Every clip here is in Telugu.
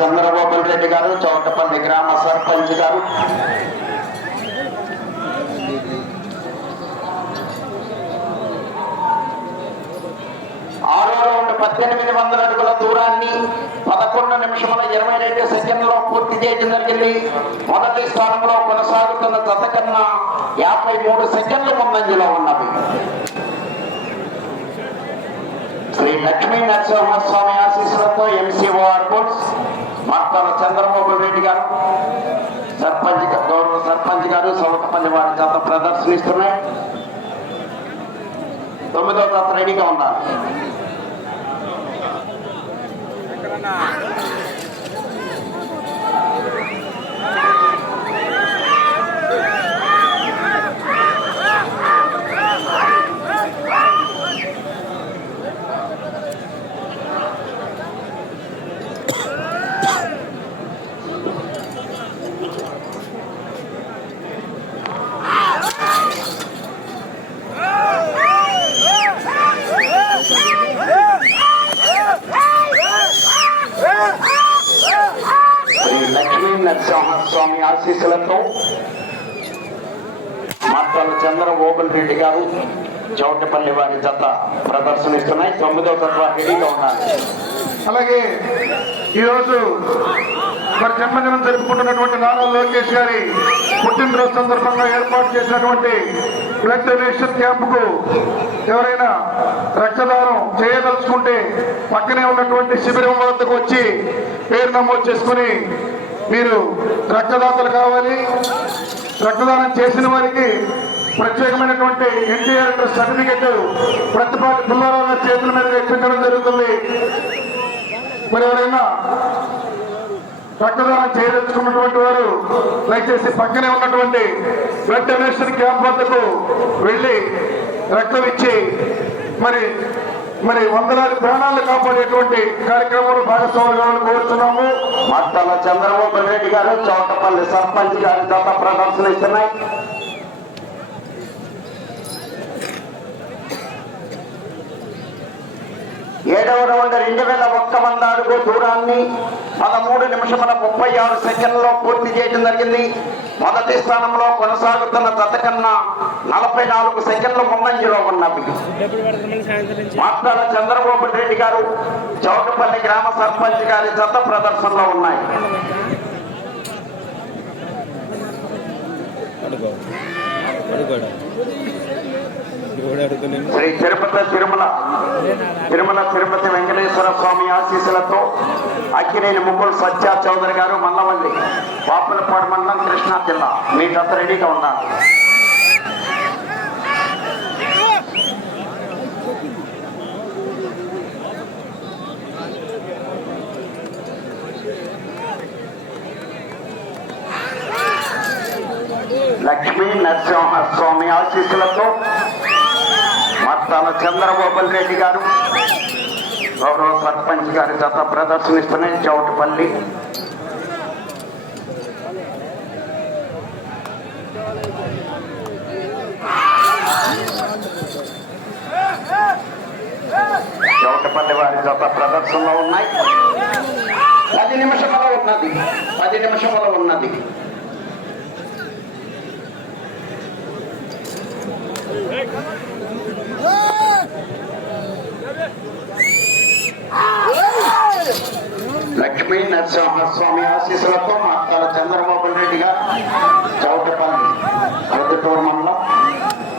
చంద్రబాబు రెడ్డి గారు, చౌటపల్లి గ్రామ సర్పంచ్ గారు. ఆరో రౌండ్ 1800 అడుగుల దూరాన్ని 11 నిమిషముల 22 సెకండ్లో పూర్తి చేయడం జరిగింది. మొదటి స్థానంలో కొనసాగుతున్న జత కన్నా 53 సెకండ్ల ముందంజలో ఉన్నవి. శ్రీ లక్ష్మీ నరసింహస్వామి ఆశీస్సులతో ఎంసీఓ ఆర్బోర్డ్స్ మార్తాల చంద్రబాబు రెడ్డి గారు, గౌరవ సర్పంచ్ గారు చౌటపల్లి వారి జత ప్రదర్శనిస్తున్నాయి. 9వ జత రెడీగా ఉన్నారు. నరసింహస్వామి ఆశీస్సులతో మార్తాల చంద్రబాబు రెడ్డి గారు, చౌటపల్లి వారి జత ప్రదర్శనిస్తున్నాయి. 9వ జత రెడీగా ఉన్నారు. అలాగే ఈరోజు మరి జన్మదినం జరుపుకుంటున్నటువంటి నారా లోకేష్ గారి పుట్టినరోజు సందర్భంగా ఏర్పాటు చేసినటువంటి బ్లడ్ డొనేషన్ క్యాంపుకు ఎవరైనా రక్తదానం చేయదలుచుకుంటే పక్కనే ఉన్నటువంటి శిబిరం వద్దకు వచ్చి పేరు నమోదు చేసుకుని మీరు రక్తదాతలు కావాలి. రక్తదానం చేసిన వారికి ప్రత్యేకమైనటువంటి ఎన్టీఆర్ సర్టిఫికెట్ ప్రతిపాటి పుల్లారావు గారి చేతుల మీద ఇప్పించడం జరుగుతుంది. మరి ఎవరైనా రక్తదానం చేయదలుచుకున్నటువంటి వారు దయచేసి పక్కనే ఉన్నటువంటి బ్లడ్ డొనేషన్ క్యాంప్ వద్దకు వెళ్ళి రక్తం ఇచ్చి మరి వందలాది ప్రాణాలను కాపాడేటువంటి కార్యక్రమంలో భాగస్వామ్యాలను కోరుతున్నాము. మార్తాల చంద్రబాబు రెడ్డి గారు, చౌటపల్లి సర్పంచ్ గారి జత ప్రదర్శనిస్తున్నాయి. ఏడవ రౌండ్ 2001 అడుగు దూరాన్ని 13 నిమిషముల 36 సెకండ్లో పూర్తి చేయడం జరిగింది. మొదటి స్థానంలో కొనసాగుతున్న జత కన్నా 44 సెకండ్ల ముందంజలో ఉన్నవి. మార్తాల చంద్రబాబు రెడ్డి గారు, చౌటపల్లి గ్రామ సర్పంచ్ గారి జత ప్రదర్శనలో ఉన్నాయి. శ్రీ తిరుపతి వెంకటేశ్వర స్వామి ఆశీస్సులతో అక్కినేని ముగ్గురు సత్యా చౌదరి గారు, మల్లవల్లి, పాపులపాడు మండలం, కృష్ణా జిల్లా మీ జత రెడీగా ఉన్నారు. లక్ష్మీ నరసింహస్వామి ఆశీస్సులతో మార్తాల చంద్రబాబు రెడ్డి గారు, గౌరవ సర్పంచ్ గారి జత ప్రదర్శనిస్తున్నాయి. చౌటపల్లి వారి జత ప్రదర్శనలో ఉన్నాయి. 10 నిమిషముల ఉన్నది. లక్ష్మీ నరసింహస్వామి ఆశీస్సులతో మార్తాల చంద్రబాబు రెడ్డి గారు, చౌటపల్లి ప్రొద్దుటూరు మండలం,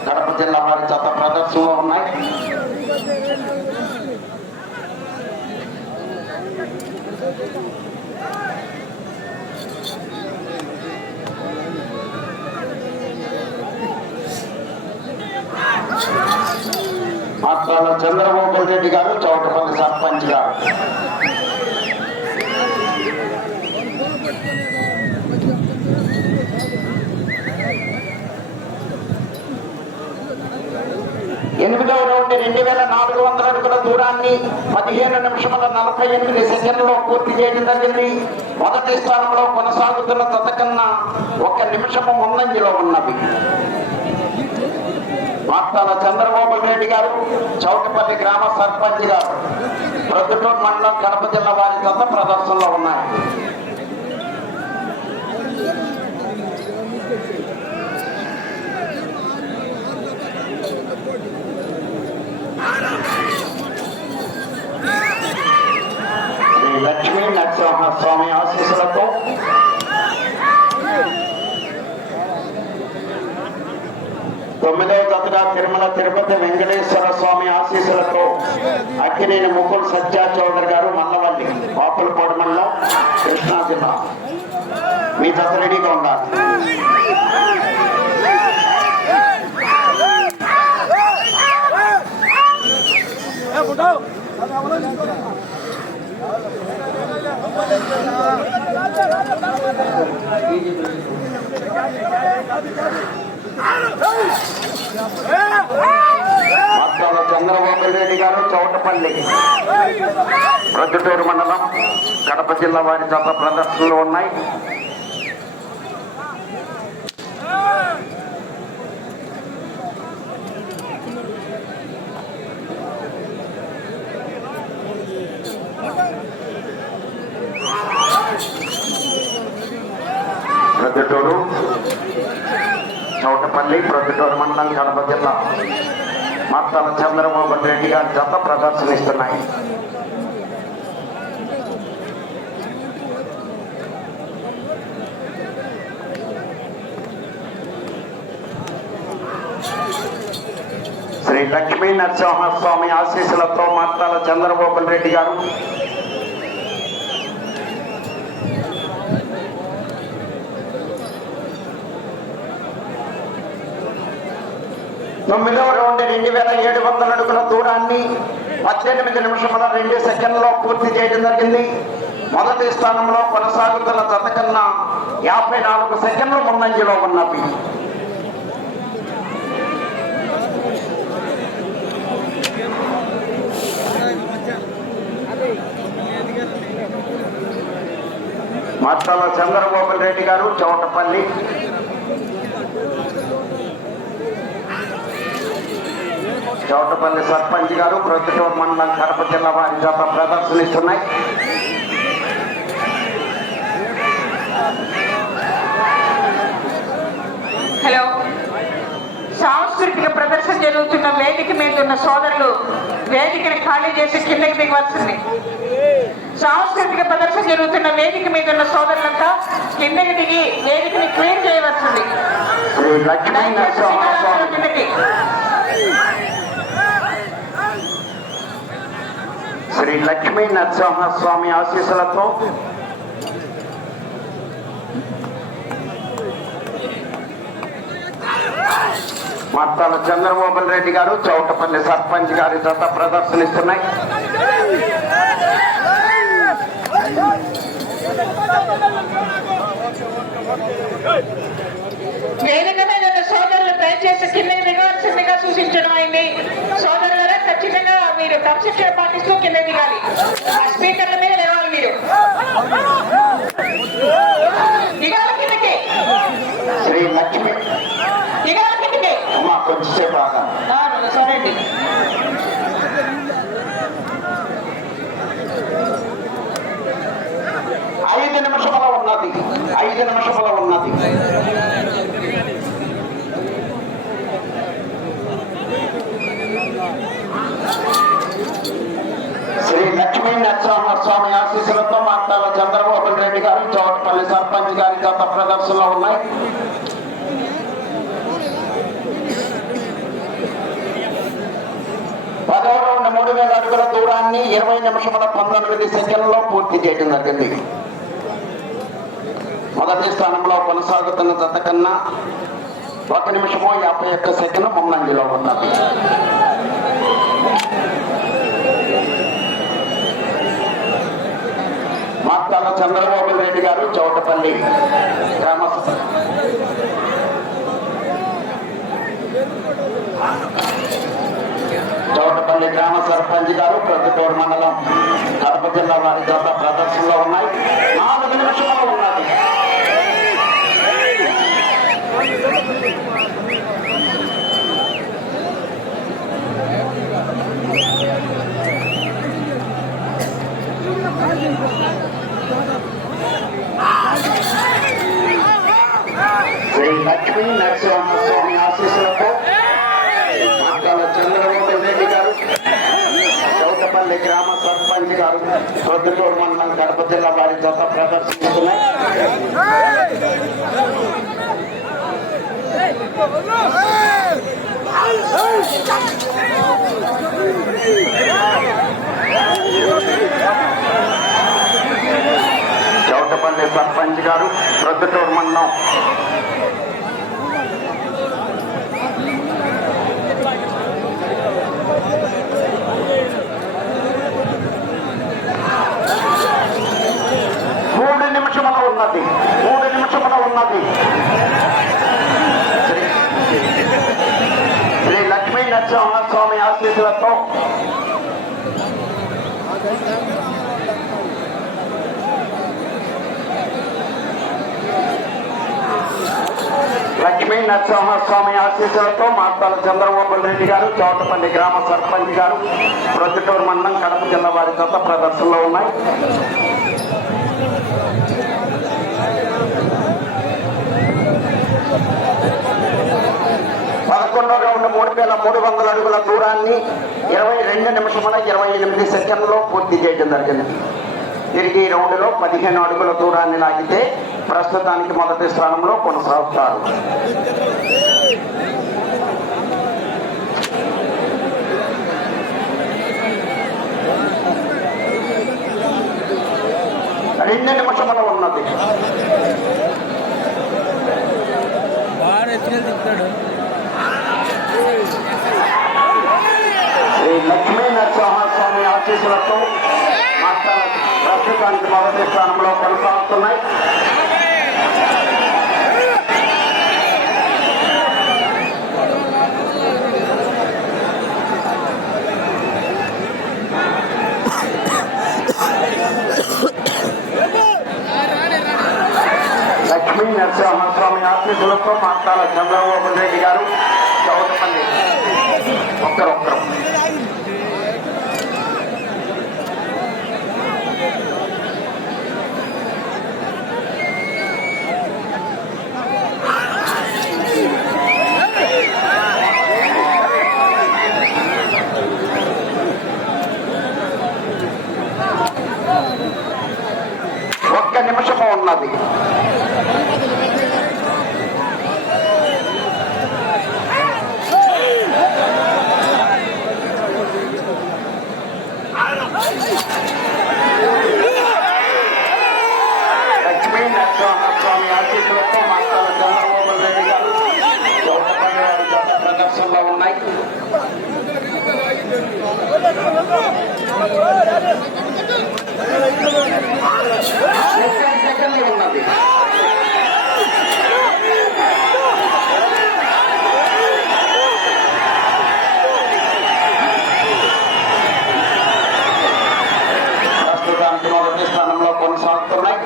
కడప జిల్లా వారి జత ప్రదర్శనలో ఉన్నాయి. మార్తాల చంద్రబాబు రెడ్డి గారు, చౌటపల్లి సర్పంచ్ గారు. ఎనిమిదవ రౌండ్ 2400 అడుగుల దూరాన్ని 15 నిమిషముల 48 సెకండ్లో పూర్తి చేయడం జరిగింది. మొదటి స్థానంలో కొనసాగుతున్న జత కన్నా 1 నిమిషము ముందంజలో ఉన్నవి. మాట్టాల చంద్రబాబు రెడ్డి గారు, చౌటపల్లి గ్రామ సర్పంచ్ గారు, ప్రొద్దుటూరు మండలం కడప జిల్లా వారి జత ప్రదర్శనలో ఉన్నాయి. శ్రీ లక్ష్మీ నరసింహస్వామి ఆశీస్సులతో తొమ్మిదవ జతగా తిరుమల తిరుపతి వెంకటేశ్వర స్వామి ఆశీస్సులతో అక్కినేని ముకుల్ సత్యా చౌదరి గారు, మల్లవల్లి, పాపులపాడు మండలం, కృష్ణా జిల్లా. మీ జత రెడీగా ఉండాలి. మాట్టాల చంద్రబాబు రెడ్డి గారు, చౌటపల్లి, ప్రొద్దుటూరు మండలం, కడప జిల్లా వారి జత ప్రదర్శనలు ఉన్నాయి. ప్రొద్దుటూరు, చౌటపల్లి, ప్రొద్దుటూరు మండలం, కడప జిల్లా మాట్టాల చంద్రబాబు రెడ్డి గారి జత ప్రదర్శనిస్తున్నాయి. శ్రీ లక్ష్మీ నరసింహస్వామి ఆశీస్సులతో మాట్టాల చంద్రబాబు రెడ్డి గారు, తొమ్మిదవ రౌండ్ 2700 అడుగుల దూరాన్ని 18 నిమిషముల 2 సెకండ్లలో పూర్తి చేయడం జరిగింది. మొదటి స్థానంలో కొనసాగుతున్న జత కన్నా 54 సెకండ్లు ముందంజలో ఉన్నవి. మాట్టాల చంద్రబాబు రెడ్డి గారు, చౌటపల్లి, చౌటపల్లి సర్పంచ్ గారు, ప్రొద్దుటూరు మండలం, కడప జిల్లా వారి జత ప్రదర్శనిస్తున్నాయి. హలో, సాంస్కృతిక ప్రదర్శన జరుగుతున్న వేదిక మీద ఉన్న సోదరులు వేదికని ఖాళీ చేసి కిందకి దిగవలసింది. సాంస్కృతిక ప్రదర్శన జరుగుతున్న వేదిక మీద ఉన్న సోదరులంతా కిందకి దిగి వేదికని క్లీన్ చేయవలసింది. కిందకి శ్రీ లక్ష్మీ నరసింహస్వామి ఆశీస్సులతో మాట్టాల చంద్రబాబు రెడ్డి గారు, చౌటపల్లి సర్పంచ్ గారి జత ప్రదర్శనిస్తున్నాయి. వేదిక మీద ఉన్న సోదరులు దయచేసి కిందకి దిగవలసిందిగా సూచించడం అయింది. సోదరులారా, ఖచ్చితంగా మీరు క్రమశిక్షణ పాటిస్తూ కింద దిగాలి. ఆ స్పీకర్ల మీద లేవాలి. మీరు దిగాలి కిందకి. శ్రీ లక్ష్మి దిగాలి కిందకి. అమ్మా కొంచెంసేపు బాగా సరే అండి. ఐదు నిమిషముల ఉన్నది. శ్రీ లక్ష్మీ నరసింహస్వామి ఆశీస్సులతో మాట్టాల చంద్రబాబు రెడ్డి గారు, చౌటపల్లి సర్పంచ్ గారి జత ప్రదర్శనలో ఉన్నాయి. పదవ రౌండ్ 3000 అడుగుల దూరాన్ని 20 నిమిషముల 19 సెకండ్లలో పూర్తి చేయడం జరిగింది. మొదటి స్థానంలో కొనసాగుతున్న జత కన్నా 1 నిమిషము 51 సెకండ్ ముందంజలో ఉన్నది. మాట్టాల చంద్రబాబు రెడ్డి గారు, చౌటపల్లి గ్రామ చౌటపల్లి గ్రామ సర్పంచ్ గారు, ప్రొద్దుటూరు మండలం, కడప జిల్లా వారి జత ప్రదర్శనలో ఉన్నాయి. 4 నిమిషాలు ఉన్నది. చోటపల్లి గ్రామ సర్పంచ్ గారు ప్రొద్దుటూరు మండలం కడప జిల్లా వారి జత ప్రదర్శిస్తున్నాయి. చోటపల్లి సర్పంచ్ గారు ప్రొద్దుటూరు మండలం మూడు నిమిషముల ఉన్నది శ్రీ లక్ష్మీ నరసింహస్వామి ఆశీస్సులతో మాతాల చంద్రబాబు రెడ్డి గారు చౌటపల్లి గ్రామ సర్పంచ్ గారు ప్రొద్దుటూరు మండలం కడప జిల్లా వారి జత ప్రదర్శనలో ఉన్నాయి. పదకొండో రౌండ్ 3,300 అడుగుల దూరాన్ని 22 నిమిషముల 28 సెకండ్లో పూర్తి చేయడం జరిగింది. తిరిగి ఈ రౌండ్లో 15 అడుగుల దూరాన్ని లాగితే ప్రస్తుతానికి మొదటి స్థానంలో కొనసాగుతారు. రెండు నిమిషముల ఉన్నది. శ్రీ లక్ష్మీ నరసింహస్వామి ఆశీస్సులతో ప్రస్తుతానికి మొదటి స్థానంలో కొనసాగుతున్నాయి. లక్ష్మీ నరసింహస్వామి ఆశీస్సులతో మాట్లాడాల చంద్రబాబు రెడ్డి గారు చౌటపల్లి ఒక్కరొక్కరు ఒక్క నిమిషము ఉన్నది. లక్ష్మీ నరసింహస్వామి ఆశీస్సులతో మాట్లాడాల చంద్రబాబు రెడ్డి గారు చౌటపల్లి వారి జత ప్రదర్శనలో ఉన్నాయి. సెకండ్లు ఉన్నది. ప్రస్తుతానికి మొదటి స్థానంలో కొనసాగుతున్నాయి.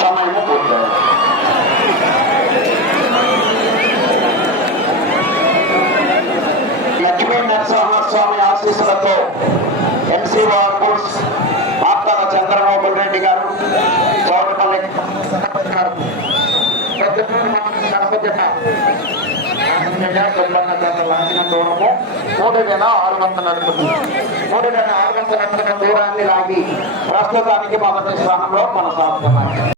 సమయము పూర్తయింది. లక్ష్మీ నరసింహస్వామి ఆశీస్సులతో ఎన్సీఆర్ బోర్డ్స్ మాతాల చంద్రబాబు రెడ్డి గారు చౌటపల్లి కడప జిల్లా లాగిన దూరము 3,600 అడుగులు. 3,600 అడుగుల దూరాన్ని లాగి ప్రస్తుతానికి మొదటి స్థానంలో కొనసాగుతున్నారు.